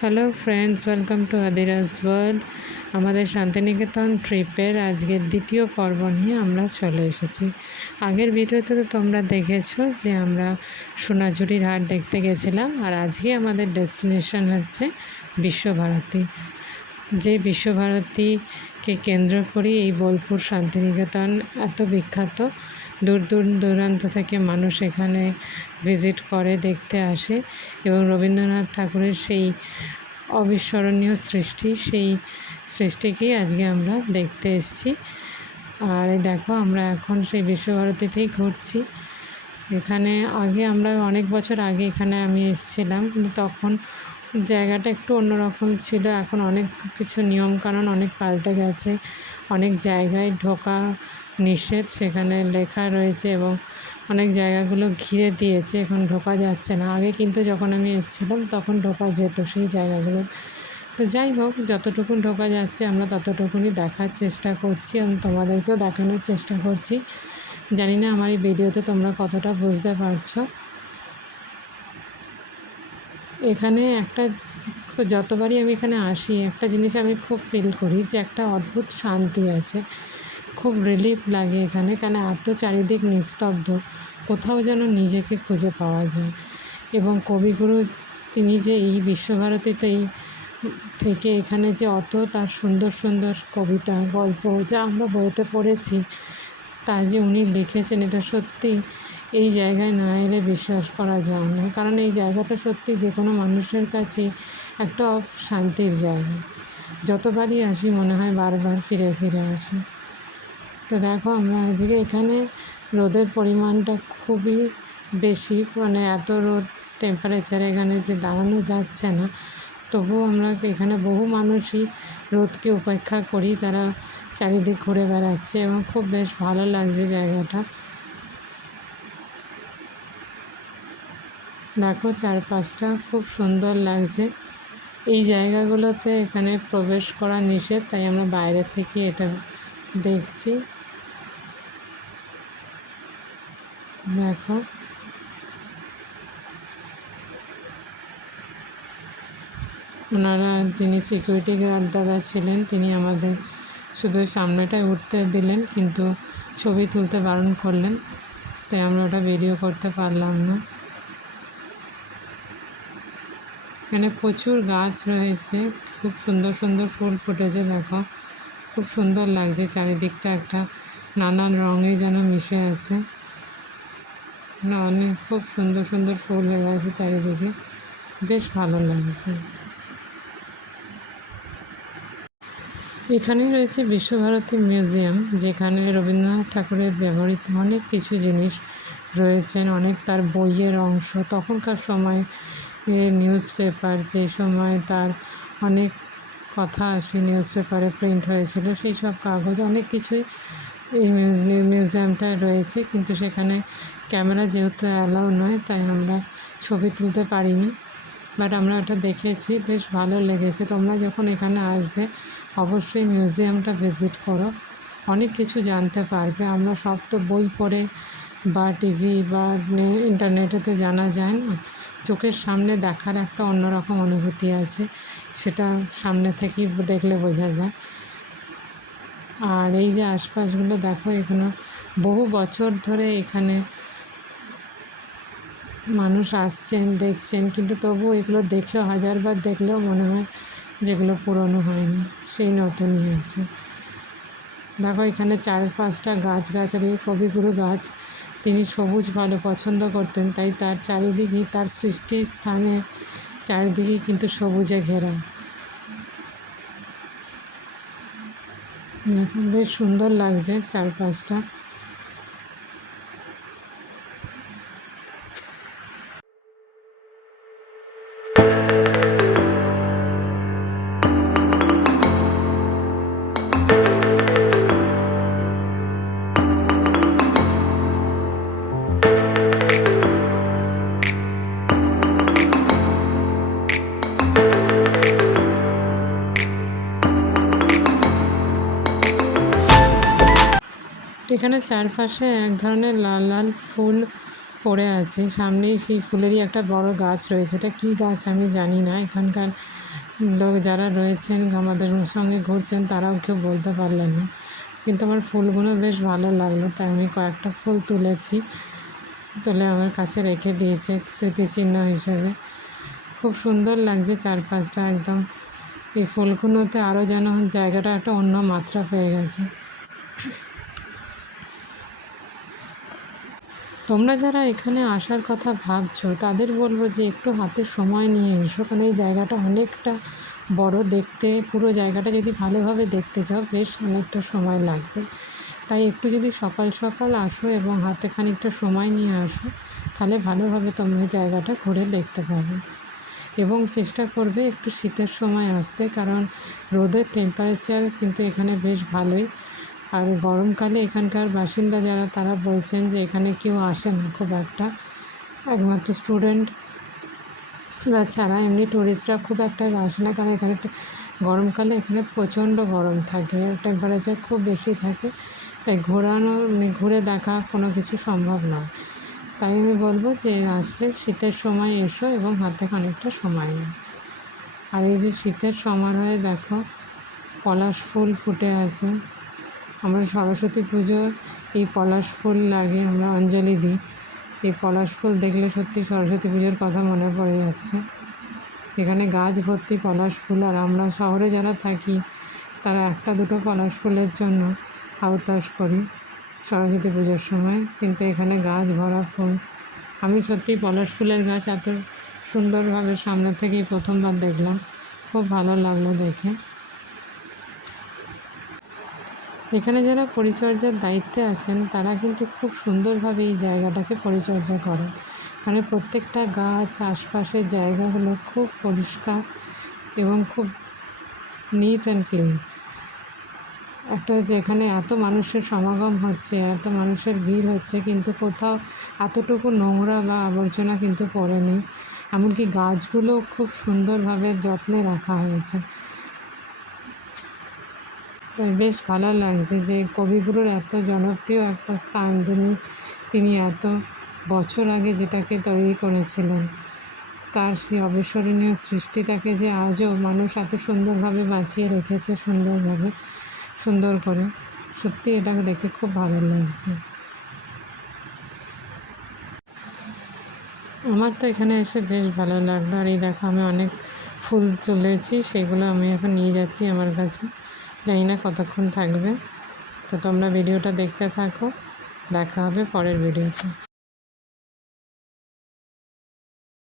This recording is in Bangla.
Hello friends welcome to Adiraj world আমাদের শান্তিনিকেতন ট্রিপের আজকের দ্বিতীয় পর্ব নিয়ে আমরা চলে এসেছি। আগের ভিডিওতে তো তোমরা দেখেছ যে আমরা সোনাঝুরির হাট দেখতে গেছিলাম আর আজকে আমাদের ডেস্টিনেশন হচ্ছে বিশ্বভারতী। যে বিশ্বভারতীকে কেন্দ্র করি এই বোলপুর শান্তিনিকেতন এত বিখ্যাত দূর দূর দূরান্ত থেকে মানুষ এখানে ভিজিট করে, দেখতে আসে এবং রবীন্দ্রনাথ ঠাকুরের সেই অবিস্মরণীয় সৃষ্টি, সেই সৃষ্টিকেই আজকে আমরা দেখতে এসেছি। আর দেখো, আমরা এখন সেই বিশ্বভারতীতেই ঘুরছি। এখানে আগে আমরা অনেক বছর আগে এখানে আমি এসেছিলাম, কিন্তু তখন জায়গাটা একটু অন্যরকম ছিল। এখন অনেক কিছু নিয়মকানুন অনেক পাল্টে গেছে, অনেক জায়গায় ঢোকা নিষেধ সেখানে লেখা রয়েছে এবং অনেক জায়গাগুলো ঘিরে দিয়েছে, এখন ঢোকা যাচ্ছে না। আগে কিন্তু যখন আমি এসেছিলাম তখন ঢোকা যেত সেই জায়গাগুলো। তো যাই হোক, যতটুকু ঢোকা যাচ্ছে আমরা ততটুকুনি দেখার চেষ্টা করছি এবং তোমাদেরকেও দেখানোর চেষ্টা করছি। জানি না আমার এই ভিডিওতে তোমরা কতটা বুঝতে পারছ। এখানে একটা যতবারই আমি এখানে আসি, একটা জিনিস আমি খুব ফিল করি যে একটা অদ্ভুত শান্তি আছে। খুব রিলিফ লাগে এখানে কেন এত চারিদিক নিস্তব্ধ। কোথাও যেন নিজেকে খুঁজে পাওয়া যায়। এবং কবিগুরু তিনি যে এই বিশ্বভারতীতেই থেকে এখানে যে অত তার সুন্দর সুন্দর কবিতা, গল্প যা আমরা বইতে পড়েছি, তা যে উনি লিখেছেন, এটা সত্যি এই জায়গায় না এলে বিশ্বাস করা যায় না। কারণ এই জায়গাটা সত্যি যে কোনো মানুষের কাছে একটা শান্তির জায়গা। যতবারই আসি মনে হয় বারবার ফিরে ফিরে আসি। তো দেখো, আমরা আজকে এখানে রোদের পরিমাণটা খুবই বেশি মানে এত রোদ টেম্পারেচার এখানে যে দাঁড়ানো যাচ্ছে না। তবুও আমরা এখানে বহু মানুষই রোদকে উপেক্ষা করি, তারা চারিদিক ঘুরে বেড়াচ্ছে এবং খুব বেশ ভালো লাগছে জায়গাটা। দেখো, চারপাশটা খুব সুন্দর লাগছে। এই জায়গাগুলোতে এখানে প্রবেশ করা নিষেধ, তাই আমরা বাইরে থেকে এটা দেখছি। দেখো। ওনারা যিনি সিকিউরিটি গার্ড দাদা ছিলেন, তিনি আমাদের শুধু সামনেটায় উঠতে দিলেন, কিন্তু ছবি তুলতে বারণ করলেন। তাই আমরা ওটা ভিডিও করতে পারলাম না। এখানে প্রচুর গাছ রয়েছে, খুব সুন্দর সুন্দর ফুল ফুটেছে, দেখো। খুব সুন্দর লাগছে, চারিদিকটা একটা নানান রঙে যেন মিশে আছে। অনেক খুব সুন্দর সুন্দর ফুল হয়ে আছে চারিদিকে। বেশ ভালো লাগছে। এখানেই রয়েছে বিশ্বভারতী মিউজিয়াম, যেখানে রবীন্দ্রনাথ ঠাকুরের ব্যবহৃত অনেক কিছু জিনিস রয়েছেন, অনেক তার বইয়ের অংশ। তখনকার সময় নিউজ পেপার, যে সময় তার অনেক কথা সেই নিউজ পেপারে প্রিন্ট হয়েছিল, সেই সব কাগজ, অনেক কিছুই এই মিউজিয়ামটায় রয়েছে, কিন্তু সেখানে ক্যামেরা যেহেতু অ্যালাউ নয়, তাই আমরা ছবি তুলতে পারিনি। বাট আমরা ওটা দেখেছি, বেশ ভালো লেগেছে। তোমরা যখন এখানে আসবে, অবশ্যই মিউজিয়ামটা ভিজিট করো। অনেক কিছু জানতে পারবে। আমরা সব তো বই পড়ে বা টিভি বা ইন্টারনেটে তো জানা যায় না। চোখের সামনে দেখার একটা অন্যরকম অনুভূতি আছে। সেটা সামনে থেকেই দেখলে বোঝা যায়। আর এই যে আশপাশগুলো দেখো, এখানে বহু বছর ধরে এখানে মানুষ আসছেন, দেখছেন, কিন্তু তবুও এগুলো দেখেও হাজারবার দেখলেও মনে হয় যেগুলো পুরনো হয়নি, সেই নতুনই হয়েছে। দেখো, এখানে চার পাঁচটা গাছ গাছালি কবিগুরু গাছ, তিনি সবুজ ভালো পছন্দ করতেন, তাই তার চারিদিকেই, তার সৃষ্টির স্থানে চারিদিকেই কিন্তু সবুজে ঘেরা। বেশ সুন্দর লাগছে চারপাশটা। এখানে চারপাশে এক ধরনের লাল লাল ফুল পড়ে আছে। সামনেই সেই ফুলেরই একটা বড় গাছ রয়েছে। এটা কী গাছ আমি জানি না। এখানকার লোক যারা রয়েছেন, আমাদের সঙ্গে ঘুরছেন, তারাও কেউ বলতে পারলেন না। কিন্তু আমার ফুলগুলো বেশ ভালো লাগল। তাই আমি কয়েকটা ফুল তুলেছি, তুলে আমার কাছে রেখে দিয়েছে স্মৃতিচিহ্ন হিসেবে। খুব সুন্দর লাগছে চারপাশটা একদম। এই ফুলগুলোতে আরও যেন জায়গাটা একটা অন্য মাত্রা পেয়ে গেছে। তোমরা যারা এখানে আসার কথা ভাবছ, তাদের বলব যে একটু হাতে সময় নিয়ে এসো। কারণ এই জায়গাটা অনেকটা বড় দেখতে, পুরো জায়গাটা যদি ভালোভাবে দেখতে চাও, বেশ অনেকটা সময় লাগবে। তাই একটু যদি সকাল সকাল আসো এবং হাতে খানিকটা সময় নিয়ে আসো, তাহলে ভালোভাবে তোমরা এই জায়গাটা ঘুরে দেখতে পাবে। এবং চেষ্টা করবে একটু শীতের সময় আসতে, কারণ রোদের টেম্পারেচার কিন্তু এখানে বেশ ভালোই আর গরমকালে এখানকার বাসিন্দা যারা, তারা বলছেন যে এখানে কেউ আসে না খুব একটা। একমাত্র স্টুডেন্ট বা ছাড়া এমনি টুরিস্টরা খুব একটা আসে না, কারণ এখানে গরমকালে এখানে প্রচণ্ড গরম থাকে টেম্পারেচার খুব বেশি থাকে। তাই ঘোরানো মানে ঘুরে দেখা কোনো কিছু সম্ভব নয়। তাই আমি বলব যে আসলে শীতের সময় এসো এবং হাতে খানিকটা সময় নাও। আর এই যে শীতের সমারোহে দেখো, পলাশ ফুল ফুটে আছে। আমরা সরস্বতী পুজো, এই পলাশ ফুল লাগে আমরা অঞ্জলি দিই। এই পলাশ ফুল দেখলে সত্যি সরস্বতী পুজোর কথা মনে পড়ে যাচ্ছে। এখানে গাছ ভর্তি পলাশ ফুল আর আমরা শহরে যারা থাকি, তারা একটা দুটো পলাশ ফুলের জন্য হাউতাস করি সরস্বতী পুজোর সময়। কিন্তু এখানে গাছ ভরা ফুল। আমি সত্যি পলাশ ফুলের গাছ এত সুন্দরভাবে সামনে থেকেই প্রথমবার দেখলাম। খুব ভালো লাগল দেখে। এখানে যারা পরিচর্যার দায়িত্বে আছেন, তারা কিন্তু খুব সুন্দরভাবে এই জায়গাটাকে পরিচর্যা করেন। কারণ প্রত্যেকটা গাছ, আশপাশের জায়গাগুলো খুব পরিষ্কার এবং খুব নিট অ্যান্ড ক্লিন একটা যেখানে এত মানুষের সমাগম হচ্ছে, এত মানুষের ভিড় হচ্ছে, কিন্তু কোথাও এতটুকু নোংরা বা আবর্জনা কিন্তু পড়েনি। এমনকি গাছগুলো খুব সুন্দরভাবে যত্নে রাখা হয়েছে। বেশ ভালো লাগছে যে কবিগুরুর এত জনপ্রিয় একটা স্থান যিনি তিনি এত বছর আগে যেটাকে তৈরি করেছিলেন। তার সেই অবিস্মরণীয় সৃষ্টিটাকে যে আজও মানুষ এত সুন্দরভাবে বাঁচিয়ে রেখেছে সুন্দরভাবে, সুন্দর করে, সত্যি এটাকে দেখে খুব ভালো লাগছে। আমার তো এখানে এসে বেশ ভালো লাগল। আর এই দেখো আমি অনেক ফুল তুলেছি, সেগুলো আমি এখন নিয়ে যাচ্ছি আমার কাছে। জানি না কতক্ষণ থাকবে। তো তোমরা ভিডিওটা দেখতে থাকো। দেখা হবে পরের ভিডিওতে।